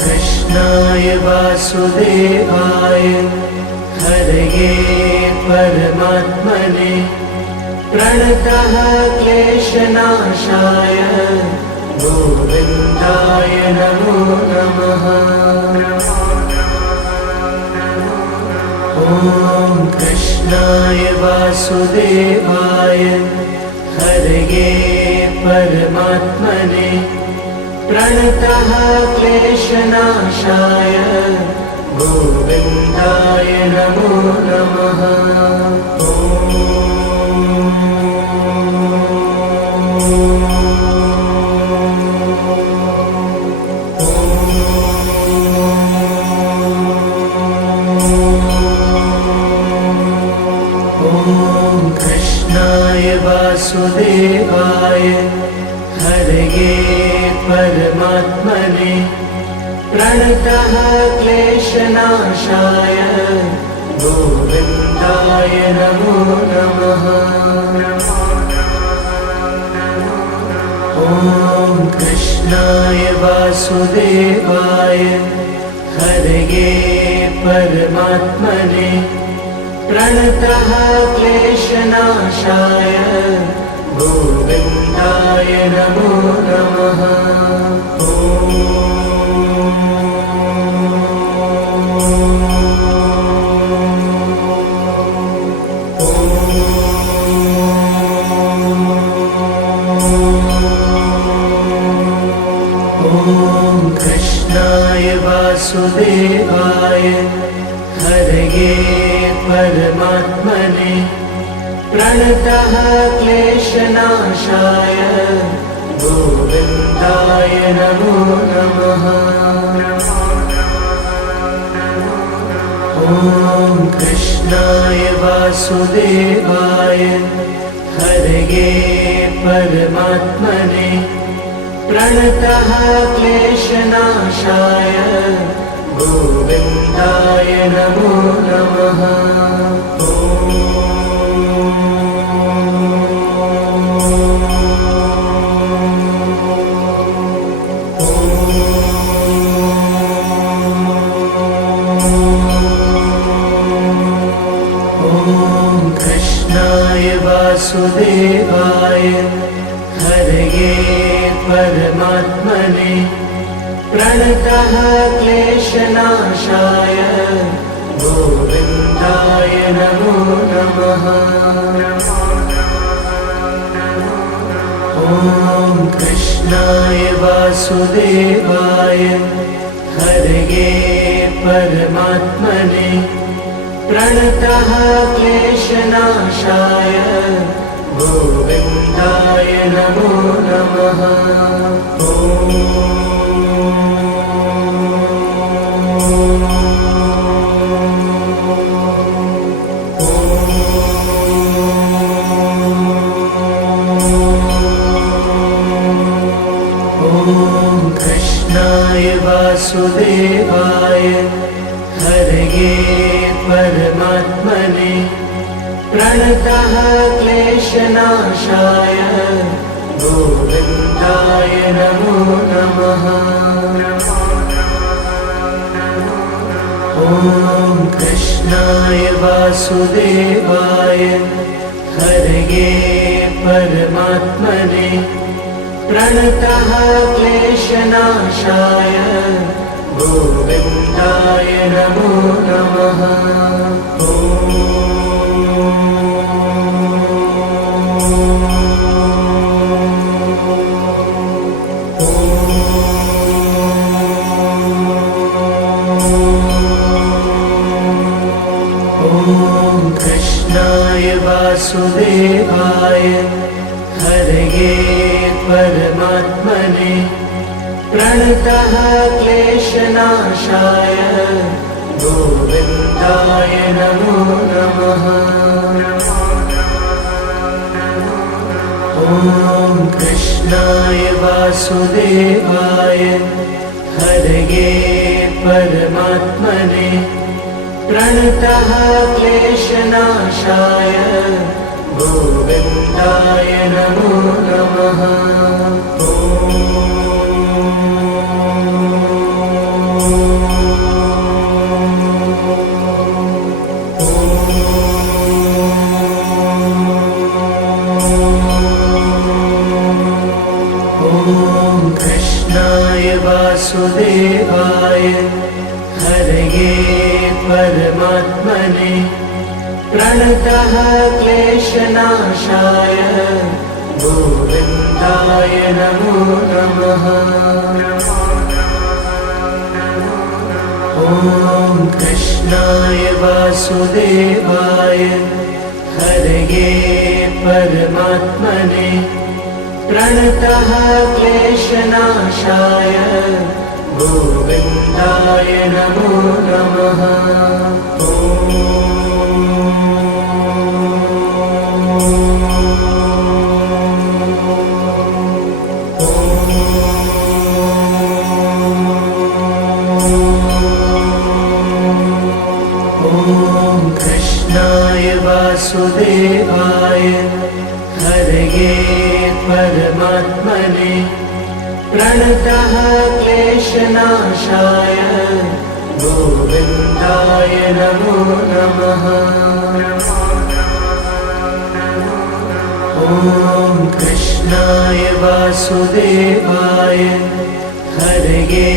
कृष्णाय वासुदेवाय हरये परमात्मने प्रणतः क्लेशनाशाय गोविन्दाय नमो नमः। ॐ कृष्णाय वासुदेवाय हरये परमात्मने प्रणतः क्लेशनाशाय गोविन्दाय नमो नमः। ॐ कृष्णाय वासुदेवाय हरये परमात्मने प्रणतः क्लेशनाशाय गोविन्दाय नमो नमः। ॐ कृष्णाय वासुदेवाय हरये परमात्मने प्रणतः क्लेशनाशाय गोविन्दाय नमो नमः। ॐ कृष्णाय वासुदेवाय हरये परमात्मने प्रणतः क्लेशनाशाय गोविन्दाय नमो नमः। ॐ कृष्णाय वासुदेवाय हरये परमात्मने प्रणतः क्लेशनाशाय गोविन्दाय नमो नमः। ॐ कृष्णाय वासुदेवाय हरये परमात्मने प्रणतः क्लेशनाशाय गोविन्दाय नमो नमः। ॐ कृष्णाय वासुदेवाय हरये परमात्मने प्रणतः क्लेशनाशाय गोविन्दाय नमो नमः। ॐ कृष्णाय वासुदेवाय हरये परमात्मने प्रणतः क्लेशनाशाय गोविन्दाय नमो नमः। ॐ कृष्णाय वासुदेवाय हरये परमात्मने प्रणतः क्लेशनाशाय गोविन्दाय नमो नमः। ॐ कृष्णाय वासुदेवाय हरये परमात्मने प्रणतः क्लेशनाशाय गोविन्दाय नमो नमः। ॐ कृष्णाय वासुदेवाय हरये परमात्मने प्रणतः क्लेशनाशाय गोविन्दाय नमो नमः। ॐ कृष्णाय वासुदेवाय हरये परमात्मने प्रणतः क्लेशनाशाय गोविन्दाय नमो नमः। ॐ कृष्णाय वासुदेवाय हरये परमात्मने प्रणतः क्लेशनाशाय गोविन्दाय नमो नमः। ॐ कृष्णाय वासुदेवाय हरये परमात्मने प्रणतः क्लेशनाशाय गोविन्दाय नमो नमः। ॐ कृष्णाय वासुदेवाय हरये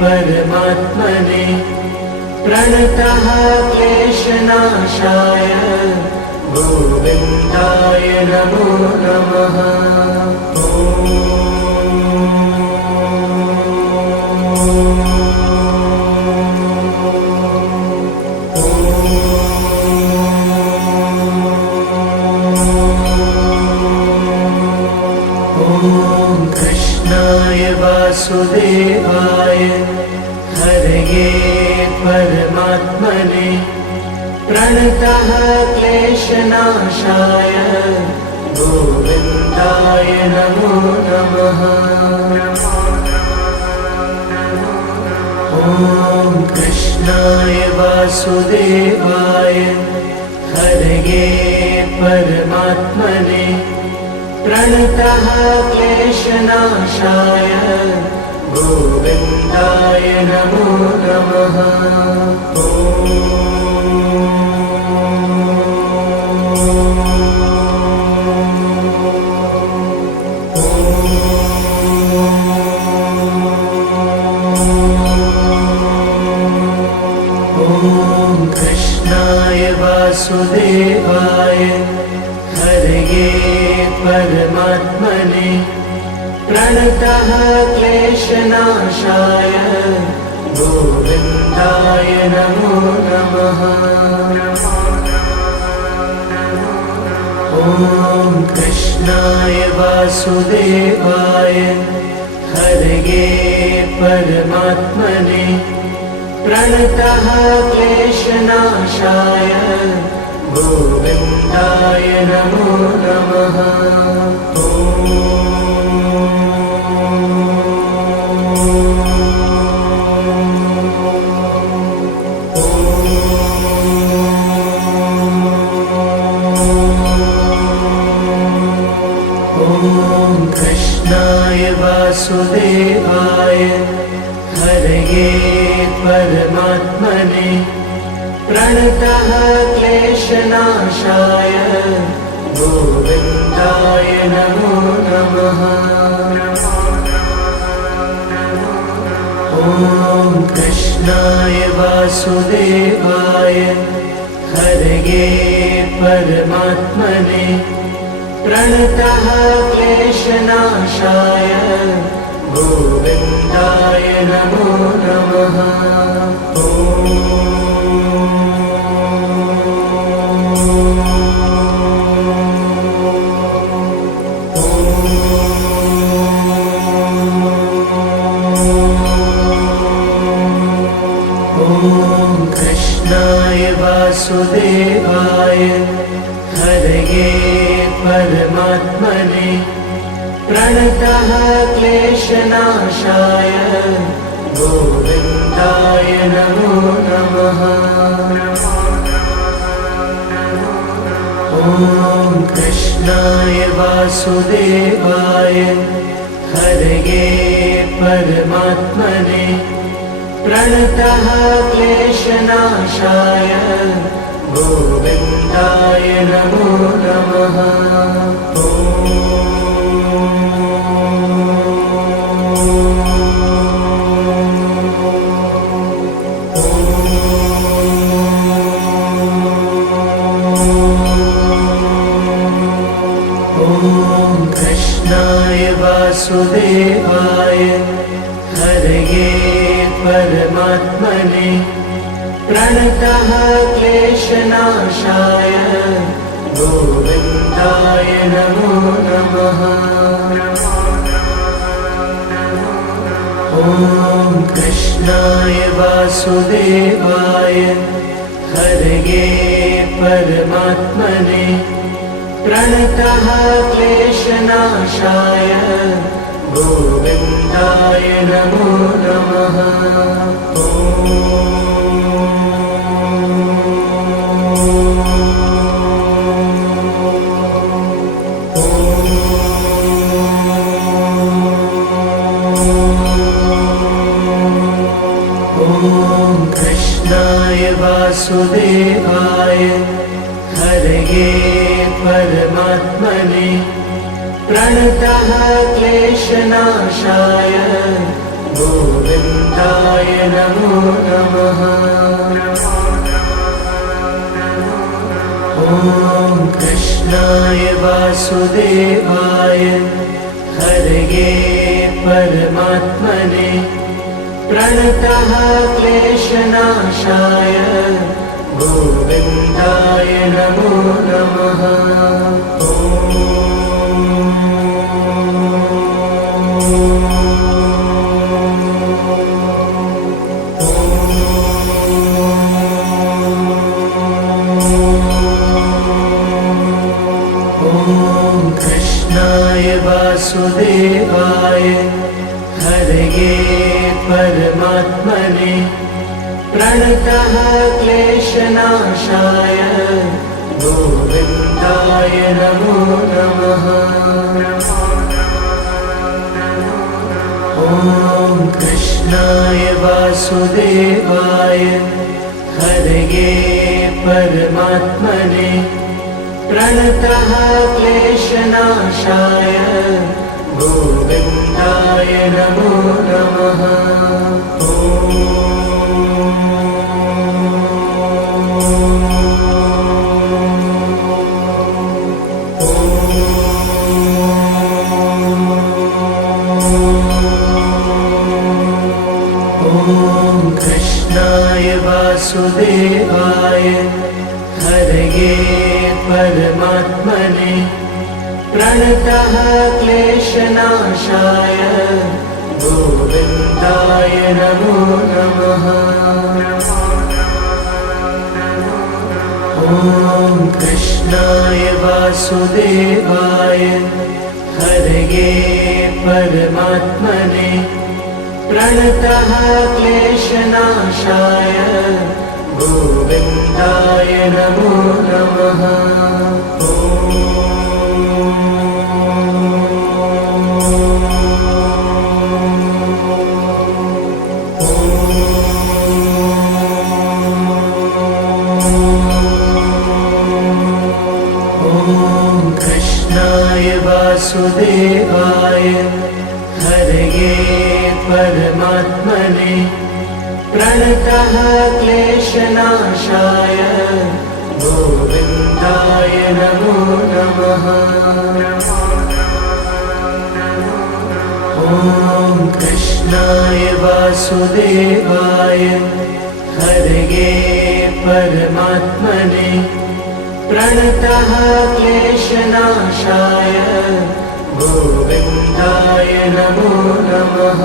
परमात्मने प्रणतः क्लेशनाशाय गोविन्दाय नमो नमः। ॐ कृष्णाय वासुदेवाय हरये परमात्मने प्रणतः क्लेशनाशाय गोविन्दाय नमो नमः। ॐ कृष्णाय वासुदेवाय हरये परमात्मने प्रणतः क्लेशनाशाय गोविन्दाय नमो नमः। ॐ कृष्णाय वासुदेवाय हरये परमात्मने प्रणतः क्लेशनाशाय गोविन्दाय नमो नमः। ॐ कृष्णाय वासुदेवाय हरये परमात्मने प्रणतः क्लेशनाशाय गोविन्दाय नमो नमः। ॐ कृष्णाय वासुदेवाय हरये परमात्मने प्रणतः क्लेशनाशाय गोविन्दाय नमो नमः। ॐ कृष्णाय वासुदेवाय हरये परमात्मने प्रणतः क्लेशनाशाय गोविन्दाय नमो नमः। ॐ कृष्णाय वासुदेवाय हरये परमात्मने प्रणतः क्लेशनाशाय गोविन्दाय नमो नमः। ॐ कृष्णाय वासुदेवाय हरये परमात्मने प्रणतः क्लेशनाशाय गोविन्दाय नमो नमः। ॐ कृष्णाय वासुदेवाय हरये परमात्मने प्रणतः क्लेशनाशाय गोविन्दाय नमो नमः। ॐ कृष्णाय वासुदेवाय हरये परमात्मने प्रणतः क्लेशनाशाय गोविन्दाय नमो नमः। ॐ कृष्णाय वासुदेवाय हरये परमात्मने प्रणतः क्लेशनाशाय गोविन्दाय नमो नमः। ॐ कृष्णाय वासुदेवाय हरये परमात्मने प्रणतः क्लेशनाशाय गोविन्दाय नमो नमः। ॐ कृष्णाय वासुदेवाय हरये परमात्मने प्रणतः क्लेशनाशाय गोविन्दाय नमो नमः। ॐ कृष्णाय वासुदेवाय हरये परमात्मने प्रणतः क्लेशनाशाय गोविन्दाय नमो नमः। ॐ कृष्णाय वासुदेवाय हरये परमात्मने प्रणतः क्लेशनाशाय गोविन्दाय नमो नमः। ॐ कृष्णाय वासुदेवाय हरये परमात्मने प्रणतः क्लेशनाशाय गोविन्दाय नमो नमः। ॐ कृष्णाय वासुदेवाय हरये परमात्मने प्रणतः क्लेशनाशाय गोविन्दाय नमो नमः। ॐ कृष्णाय वासुदेवाय हरये परमात्मने प्रणतः क्लेशनाशाय गोविन्दाय नमो नमः।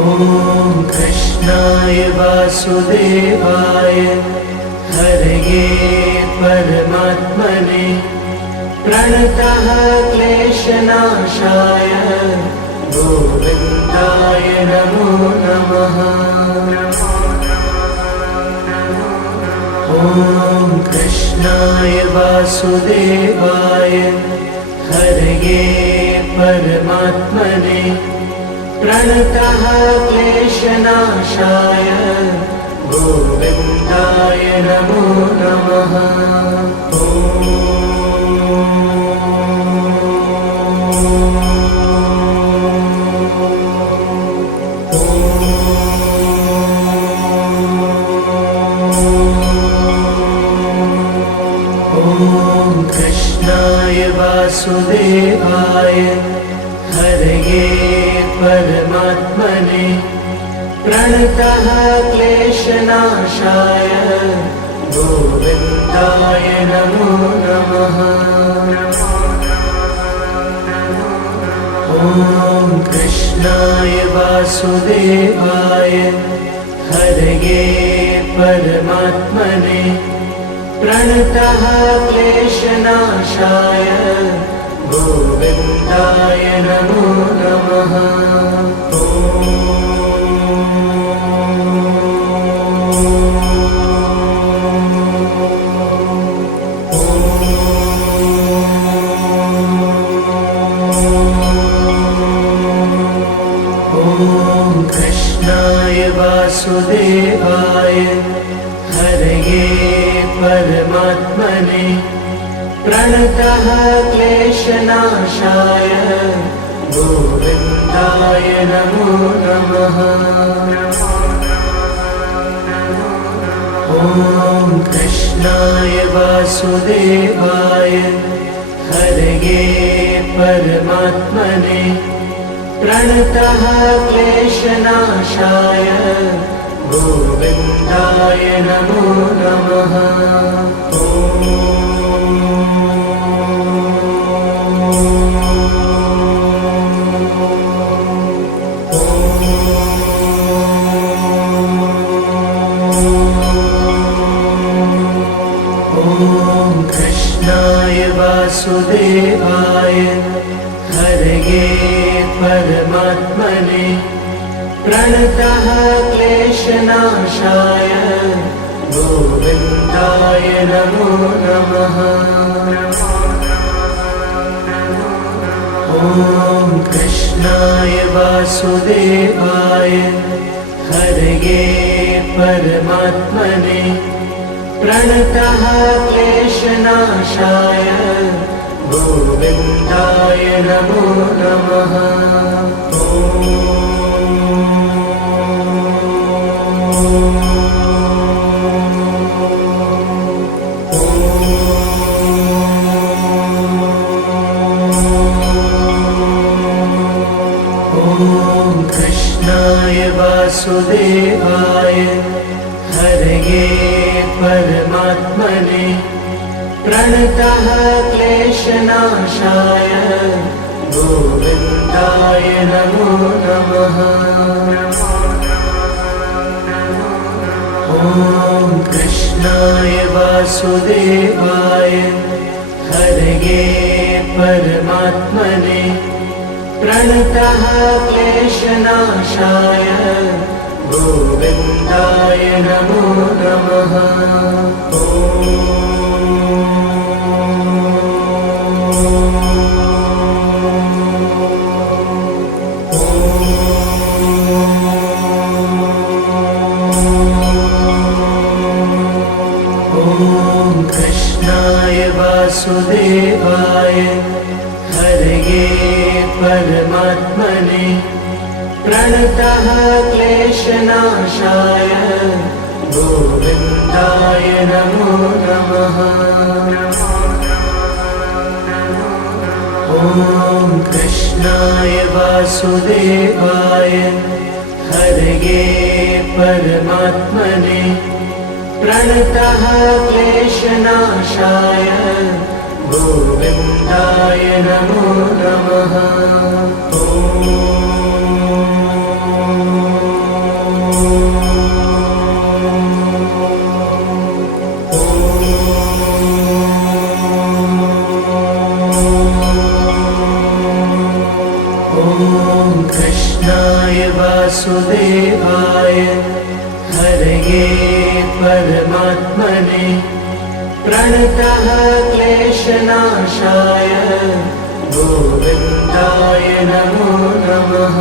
ॐ कृष्णाय वासुदेवाय हरये परमात्मने प्रणतः क्लेशनाशाय गोविन्दाय नमो नमः। ॐ कृष्णाय वासुदेवाय हरये परमात्मने प्रणतः क्लेशनाशाय गोविन्दाय नमो नमः। ॐ कृष्णाय वासुदेवाय हरये परमात्मने प्रणतः क्लेशनाशाय गोविन्दाय नमो नमः। ॐ कृष्णाय वासुदेवाय हरये परमात्मने प्रणतः क्लेशनाशाय गोविन्दाय नमो नमः। ॐ कृष्णाय वासुदेवाय हरये परमात्मने प्रणतः क्लेशनाशाय गोविन्दाय नमो नमः। ॐ कृष्णाय वासुदेवाय हरये परमात्मने प्रणतः क्लेशनाशाय गोविन्दाय नमो नमः। ॐ कृष्णाय वासुदेवाय हरये परमात्मने प्रणतः क्लेशनाशाय गोविन्दाय नमो नमः। ॐ कृष्णाय वासुदेवाय हरये परमात्मने प्रणतः क्लेशनाशाय गोविन्दाय नमो नमः। ॐ कृष्णाय वासुदेवाय हरये परमात्मने प्रणतः क्लेशनाशाय गोविन्दाय नमो नमः। ॐ कृष्णाय वासुदेवाय हरये परमात्मने प्रणतः क्लेशनाशाय गोविन्दाय नमो नमः। ॐ कृष्णाय वासुदेवाय हरये परमात्मने प्रणतः क्लेशनाशाय गोविन्दाय नमो नमः। ॐ कृष्णाय वासुदेवाय हरये परमात्मने प्रणतः क्लेशनाशाय गोविन्दाय नमो नमः। ॐ कृष्णाय वासुदेवाय हरये परमात्मने प्रणतः क्लेशनाशाय गोविन्दाय नमो नमः।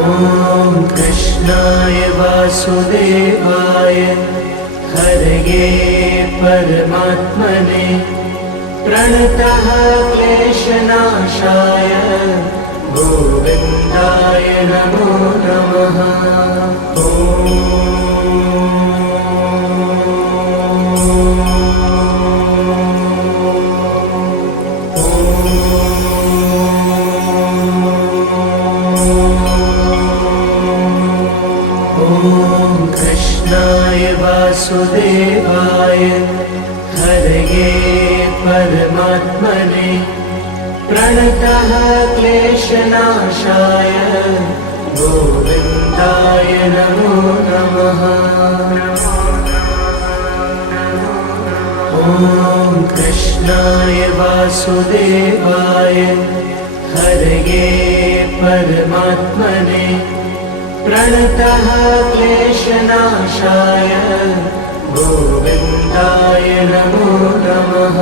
ॐ कृष्णाय वासुदेवाय हरये परमात्मने प्रणतः क्लेशनाशाय गोविन्दाय नमो नमः। कृष्णाय वासुदेवाय हरये परमात्मने प्रणतः क्लेशनाशाय गोविन्दाय नमो नमः। ॐ कृष्णाय वासुदेवाय हरये परमात्मने प्रणतः क्लेशनाशाय गोविन्दाय नमो नमः।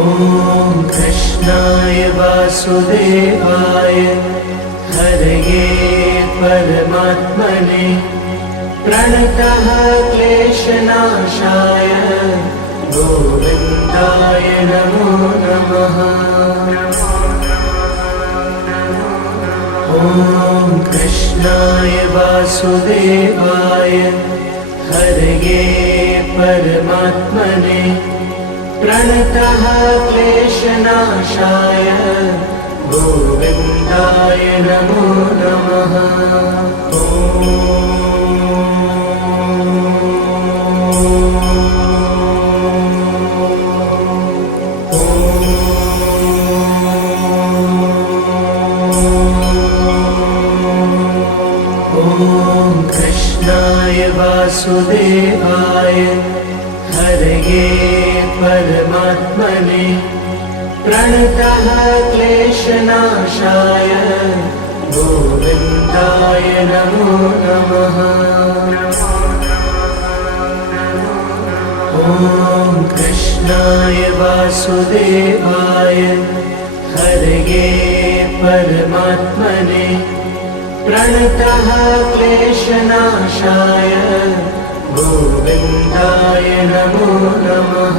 ॐ कृष्णाय वासुदेवाय हरये परमात्मने प्रणतः क्लेशनाशाय गोविन्दाय नमो नमः। ॐ कृष्णाय वासुदेवाय हरये परमात्मने प्रणतः क्लेशनाशाय गोविन्दाय नमो नमः। ॐ कृष्णाय वासुदेवाय हरये परमात्मने प्रणतः क्लेशनाशाय गोविन्दाय नमो नमः। ॐ कृष्णाय वासुदेवाय हरये परमात्मने प्रणतः क्लेशनाशाय गोविन्दाय नमो नमः।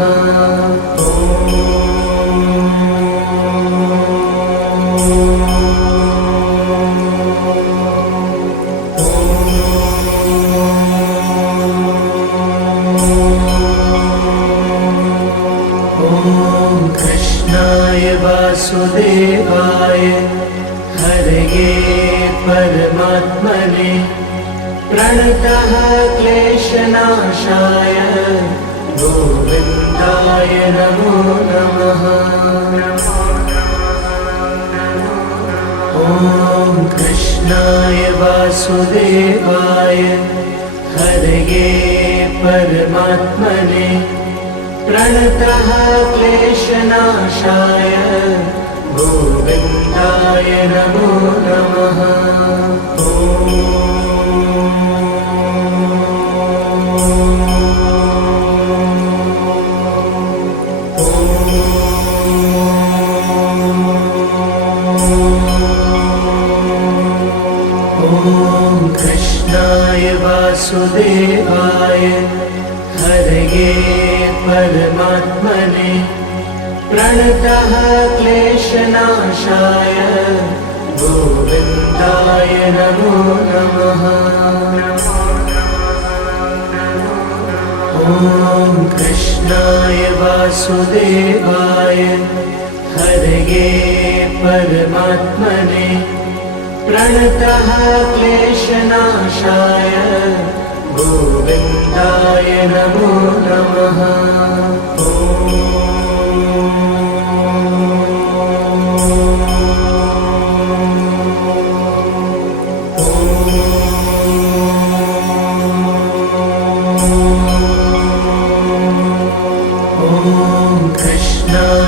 कृष्णाय वासुदेवाय हरये परमात्मने प्रणतः क्लेशनाशाय गोविन्दाय नमो नमः। ॐ कृष्णाय वासुदेवाय हरये परमात्मने प्रणतः क्लेशनाशाय गोविन्दाय नमो नमः। कृष्णाय वासुदेवाय हरये परमात्मने प्रणतः क्लेशनाशाय गोविन्दाय नमो नमः। ॐ कृष्णाय वासुदेवाय हरये परमात्मने प्रणतः क्लेशनाशाय गोविन्दाय नमो नमः। ॐ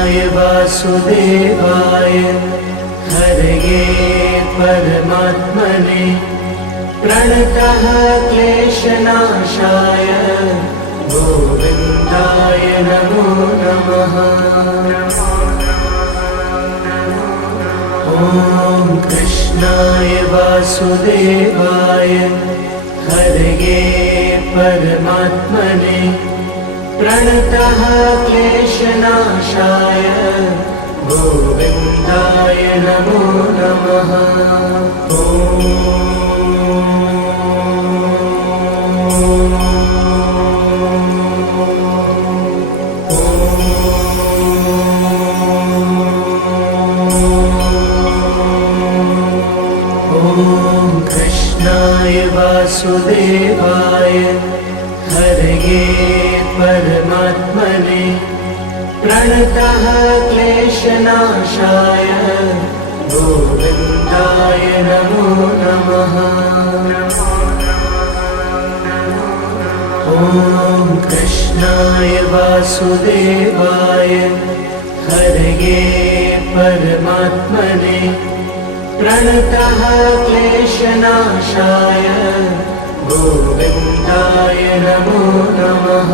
कृष्णाय वासुदेवाय हरये परमात्मने प्रणतः क्लेशनाशाय गोविन्दाय नमो नमः। ॐ कृष्णाय वासुदेवाय हरये परमात्मने प्रणतः क्लेशनाशाय गोविन्दाय नमो नमः। कृष्णाय वासुदेवाय हरये परमात्मने प्रणतः क्लेशनाशाय गोविन्दाय नमो नमः। ॐ कृष्णाय वासुदेवाय हरये परमात्मने प्रणतः क्लेशनाशाय गोविन्दाय नमो नमः।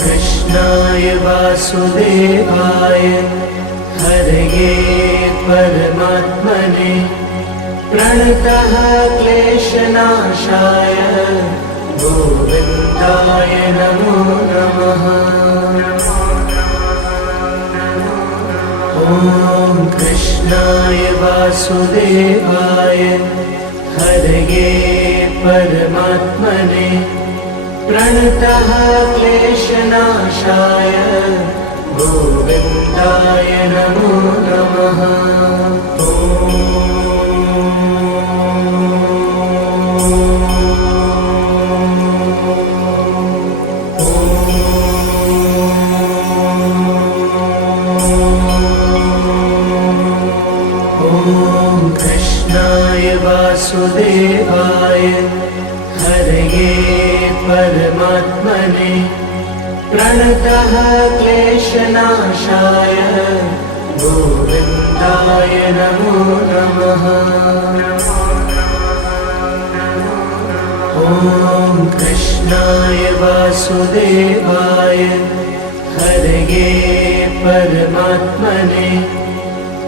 कृष्णाय वासुदेवाय हरये परमात्मने प्रणतः क्लेशनाशाय गोविन्दाय नमो नमः। ॐ कृष्णाय वासुदेवाय हरये परमात्मने प्रणतः क्लेशनाशाय गोविन्दाय नमो नमः। कृष्णाय वासुदेवाय हरये परमात्मने प्रणतः क्लेशनाशाय गोविन्दाय नमो नमः। ॐ कृष्णाय वासुदेवाय हरये परमात्मने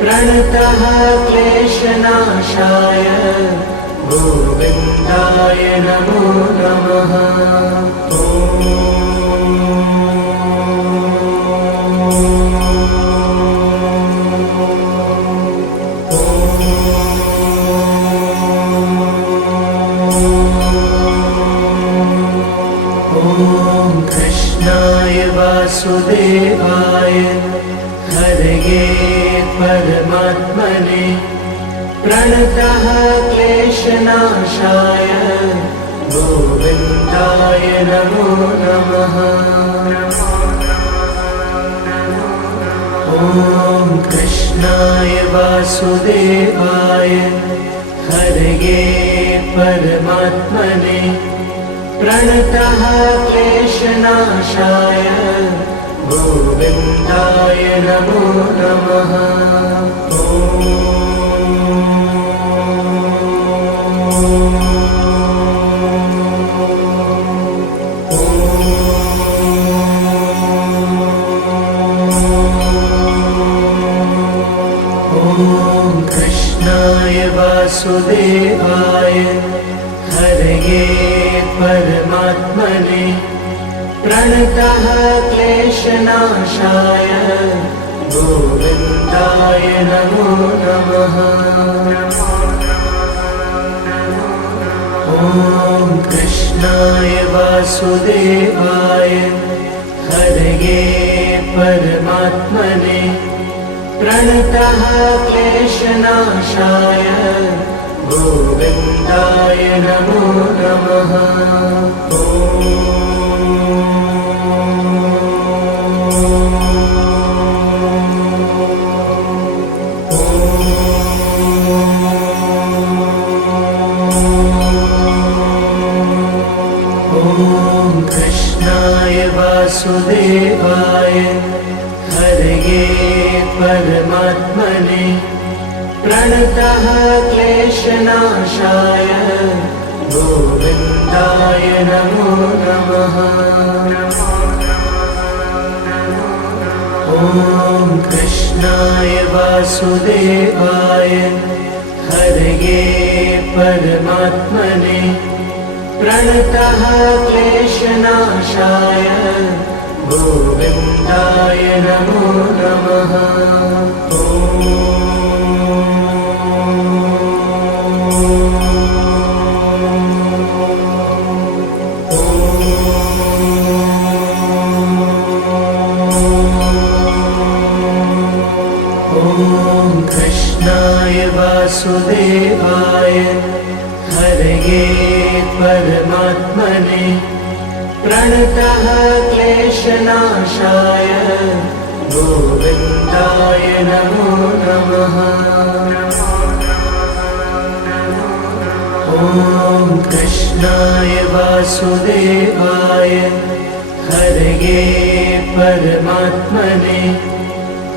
प्रणतः क्लेशनाशाय गोविन्दाय नमो नमः। कृष्णाय वासुदेवाय हरये परमात्मने प्रणतः क्लेशनाशाय गोविन्दाय नमो नमः। ॐ कृष्णाय वासुदेवाय हरये परमात्मने प्रणतः क्लेशनाशाय गोविन्दाय नमो नमः। कृष्णाय वासुदेवाय हरये परमात्मने प्रणतः क्लेशनाशाय गोविन्दाय नमो नमः। ॐ कृष्णाय वासुदेवाय हरये परमात्मने प्रणतः क्लेशनाशाय गोविन्दाय नमो नमः। ॐ हरये परमात्मने प्रणतः क्लेशनाशाय गोविन्दाय नमो नमः। ॐ कृष्णाय वासुदेवाय हरये परमात्मने प्रणतः क्लेशनाशाय गोविन्दाय नमो नमः। ॐ कृष्णाय वासुदेवाय हरये परमात्मने प्रणतः क्लेशनाशाय गोविन्दाय नमो नमः। ॐ कृष्णाय वासुदेवाय हरये परमात्मने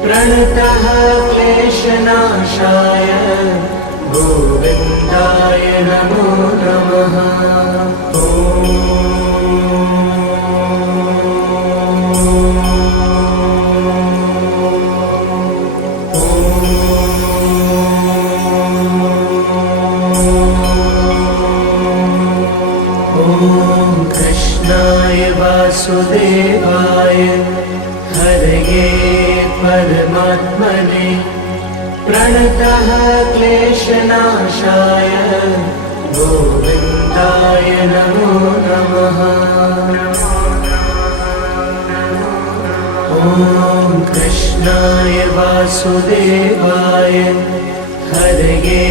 प्रणतः क्लेशनाशाय गोविन्दाय नमो नमः। ॐ कृष्णाय वासुदेवाय हरये परमात्मने प्रणतः क्लेशनाशाय गोविन्दाय नमो नमः। ॐ कृष्णाय वासुदेवाय हरये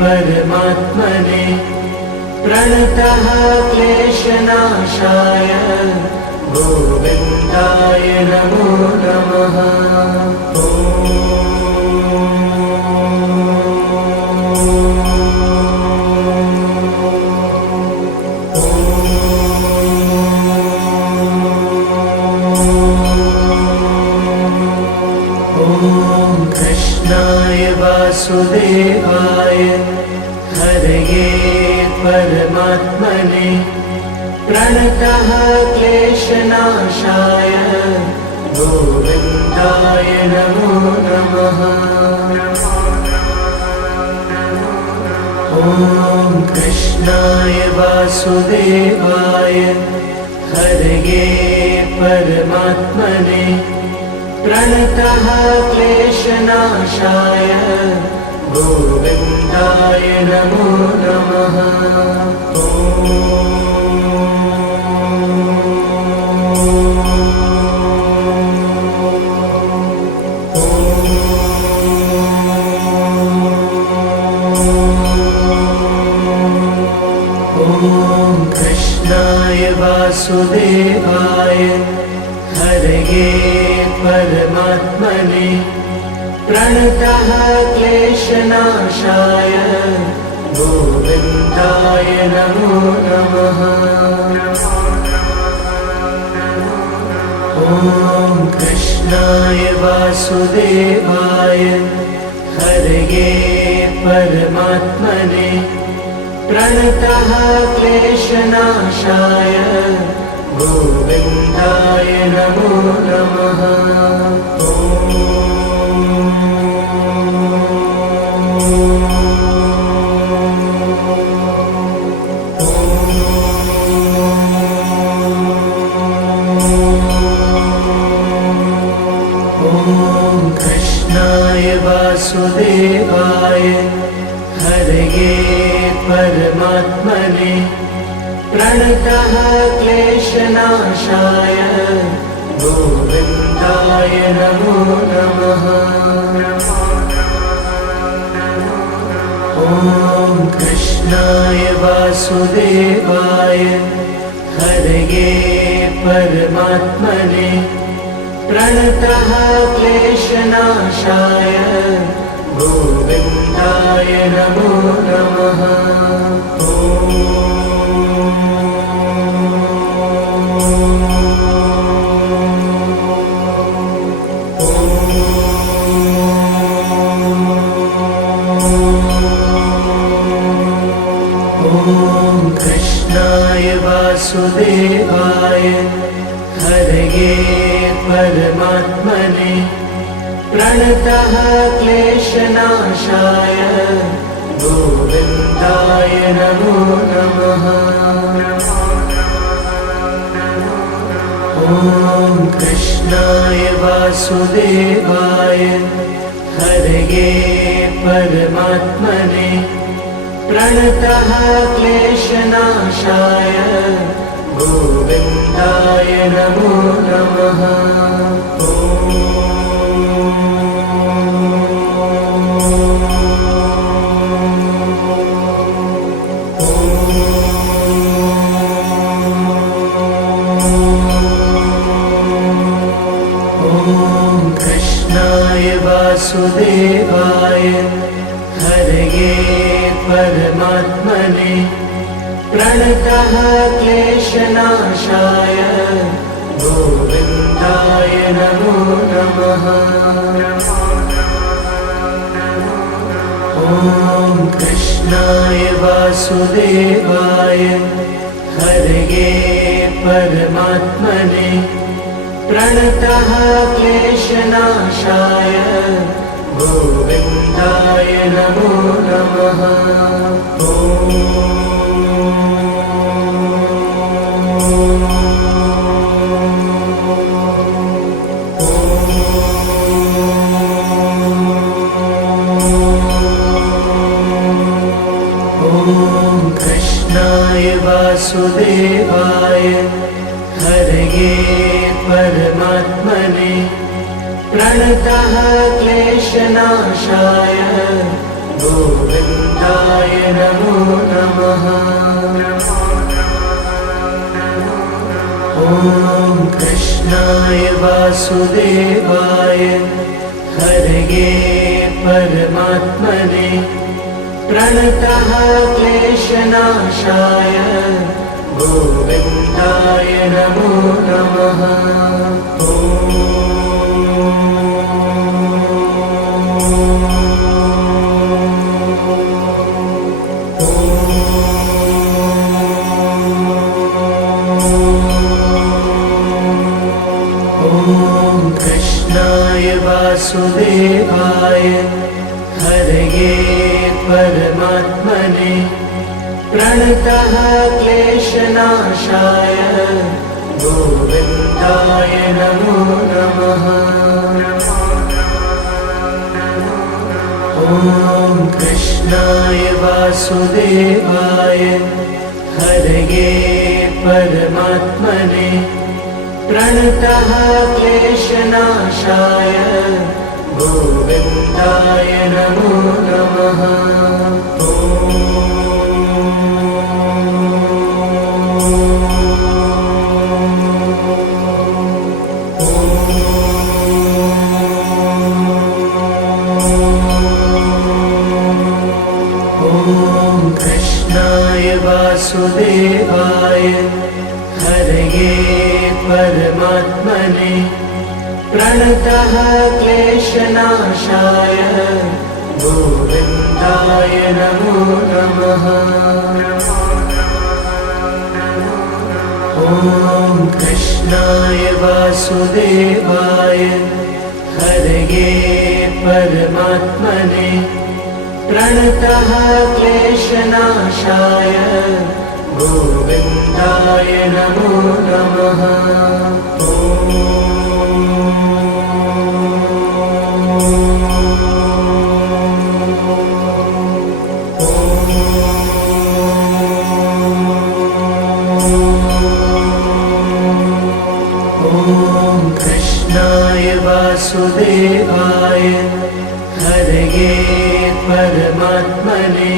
परमात्मने प्रणतः क्लेशनाशाय गोविन्दाय नमो नमः। ॐ कृष्णाय वासुदेवाय हरये परमात्मने प्रणतः क्लेशनाशाय गोविन्दाय नमो नमः। ॐ कृष्णाय वासुदेवाय हरये परमात्मने प्रणतः क्लेशनाशाय गोविन्दाय नमो नमः। ॐ कृष्णाय वासुदेवाय हरये परमात्मने प्रणतः क्लेशनाशाय गोविन्दाय नमो नमः। ॐ कृष्णाय वासुदेवाय हरये परमात्मने प्रणतः क्लेशनाशाय गोविन्दाय नमो नमः। ॐ कृष्णाय वासुदेवाय हरये परमात्मने प्रणतः क्लेशनाशाय गोविन्दाय नमो नमः। ॐ कृष्णाय वासुदेवाय हरये परमात्मने प्रणतः क्लेशनाशाय गोविन्दाय नमो नमः। ॐ वासुदेवाय हरये परमात्मने प्रणतः क्लेशनाशाय गोविन्दाय नमो नमः। ॐ कृष्णाय वासुदेवाय हरये परमात्मने प्रणतः क्लेशनाशाय गोविन्दाय नमो नमः। वासुदेवाय हरये परमात्मने प्रणतः क्लेशनाशाय गोविन्दाय नमो नमः। ॐ कृष्णाय वासुदेवाय हरये परमात्मने प्रणतः क्लेशनाशाय गोविन्दाय नमो नमः। ॐ कृष्णाय वासुदेवाय हरये परमात्मने प्रणतः क्लेशनाशाय गोविन्दाय नमो नमः। ॐ कृष्णाय वासुदेवाय हरये परमात्मने प्रणतः क्लेशनाशाय गोविन्दाय नमो नमः। कृष्णाय वासुदेवाय हरये परमात्मने प्रणतः क्लेशनाशाय गोविन्दाय नमो नमः। ॐ कृष्णाय वासुदेवाय हरये परमात्मने प्रणतः क्लेशनाशाय गोविन्दाय नमो नमः। ॐ कृष्णाय वासुदेवाय हरये परमात्मने प्रणतः क्लेशनाशाय गोविन्दाय नमो नमः। ॐ कृष्णाय वासुदेवाय हरये परमात्मने प्रणतः क्लेशनाशाय गोविन्दाय नमो नमः। ॐ कृष्णाय वासुदेवाय हरये परमात्मने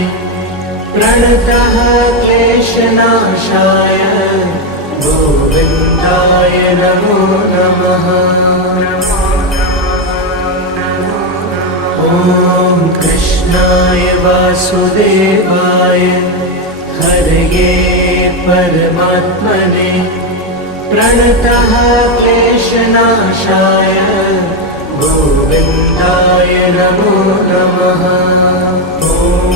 प्रणतः क्लेशनाशाय गोविन्दाय नमो नमः। ॐ कृष्णाय वासुदेवाय हरये परमात्मने प्रणतः क्लेशनाशाय गोविन्दाय नमो नमः। ॐ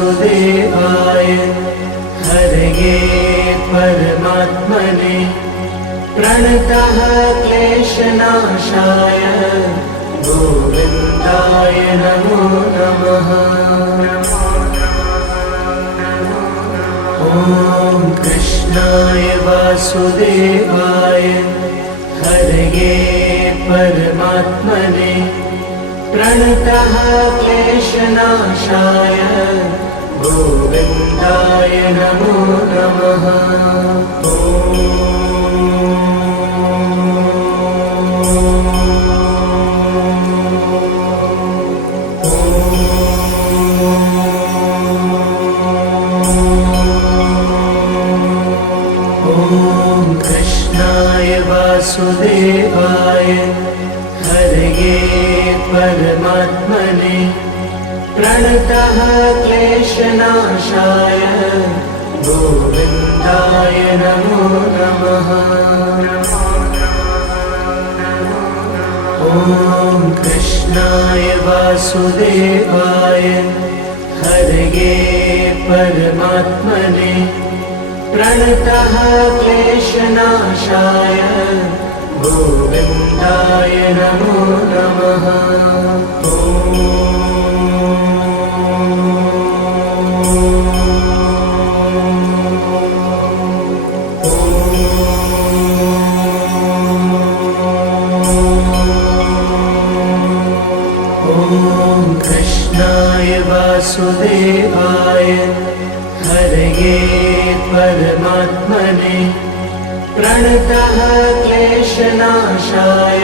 वासुदेवाय हरये परमात्मने प्रणतः क्लेशनाशाय गोविन्दाय नमो नमः। ॐ कृष्णाय वासुदेवाय हरये परमात्मने प्रणतः क्लेशनाशाय गोविन्दाय नमो नमः। वासुदेवाय हरये परमात्मने प्रणतः क्लेशनाशाय गोविन्दाय नमो नमः। ॐ कृष्णाय वासुदेवाय हरये परमात्मने प्रणतः क्लेशनाशाय गोविन्दाय नमो नमः। ॐ कृष्णाय वासुदेवाय हरये परमात्मने प्रणतः क्लेशनाशाय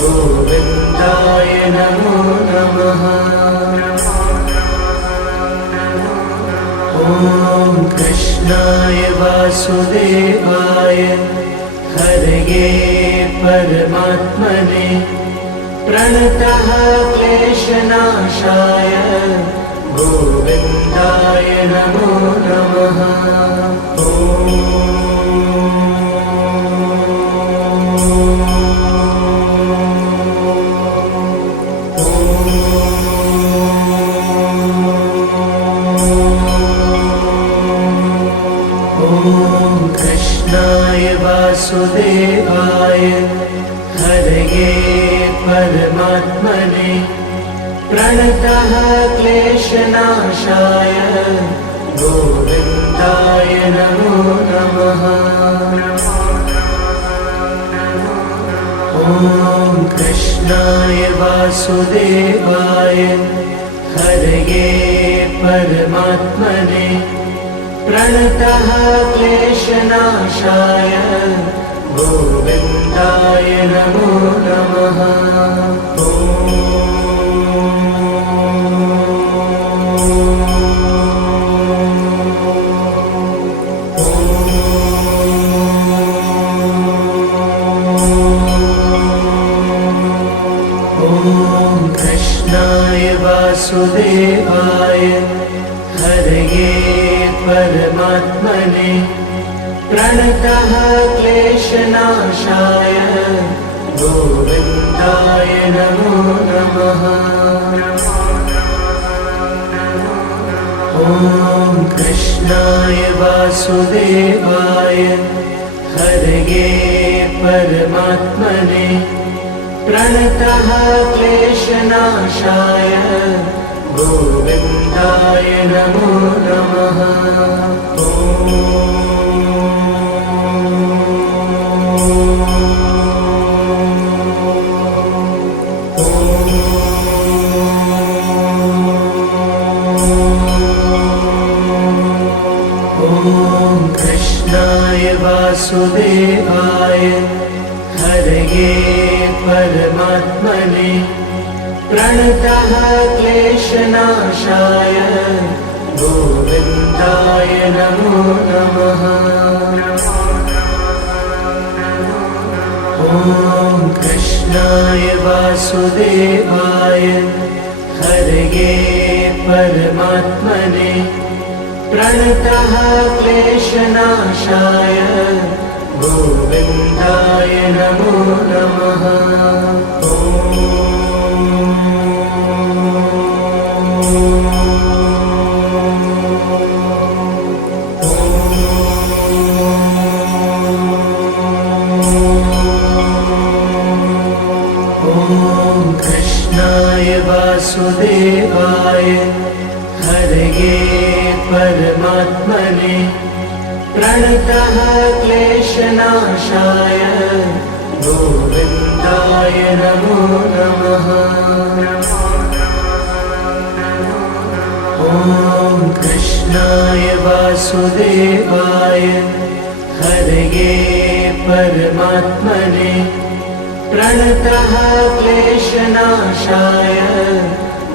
गोविन्दाय नमो नमः। ॐ कृष्णाय वासुदेवाय हरये परमात्मने प्रणतः क्लेशनाशाय गोविन्दाय नमो नमः। कृष्णाय वासुदेवाय हरये परमात्मने प्रणतः क्लेशनाशाय गोविन्दाय नमो नमः। ॐ कृष्णाय वासुदेवाय हरये परमात्मने प्रणतः क्लेशनाशाय गोविन्दाय नमो नमः। कृष्णाय वासुदेवाय हरये परमात्मने प्रणतः क्लेशनाशाय गोविन्दाय नमो नमः। ॐ कृष्णाय वासुदेवाय हरये परमात्मने प्रणतः क्लेशनाशाय गोविन्दाय नमो नमः। कृष्णाय वासुदेवाय हरये परमात्मने प्रणतः क्लेशनाशाय गोविन्दाय नमो नमः। ॐ कृष्णाय वासुदेवाय हरये परमात्मने प्रणतः क्लेशनाशाय गोविन्दाय नमो नमः। ॐ वासुदेवाय हरये परमात्मने प्रणतः क्लेशनाशाय गोविन्दाय नमो नमः। ॐ कृष्णाय वासुदेवाय हरये परमात्मने प्रणतः क्लेशनाशाय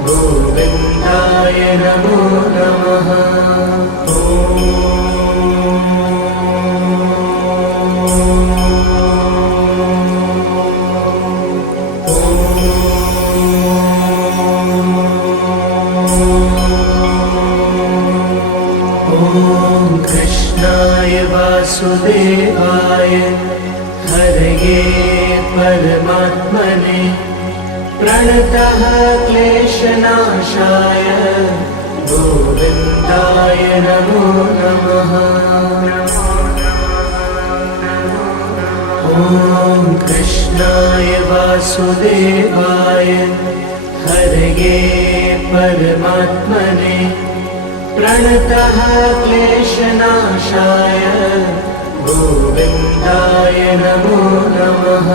गोविन्दाय नमो नमः। ॐ कृष्णाय वासुदेवाय हरये परमात्मने प्रणतः क्लेशनाशाय गोविन्दाय नमो नमः। ॐ कृष्णाय वासुदेवाय हरये परमात्मने प्रणतः क्लेशनाशाय गोविन्दाय नमो नमः।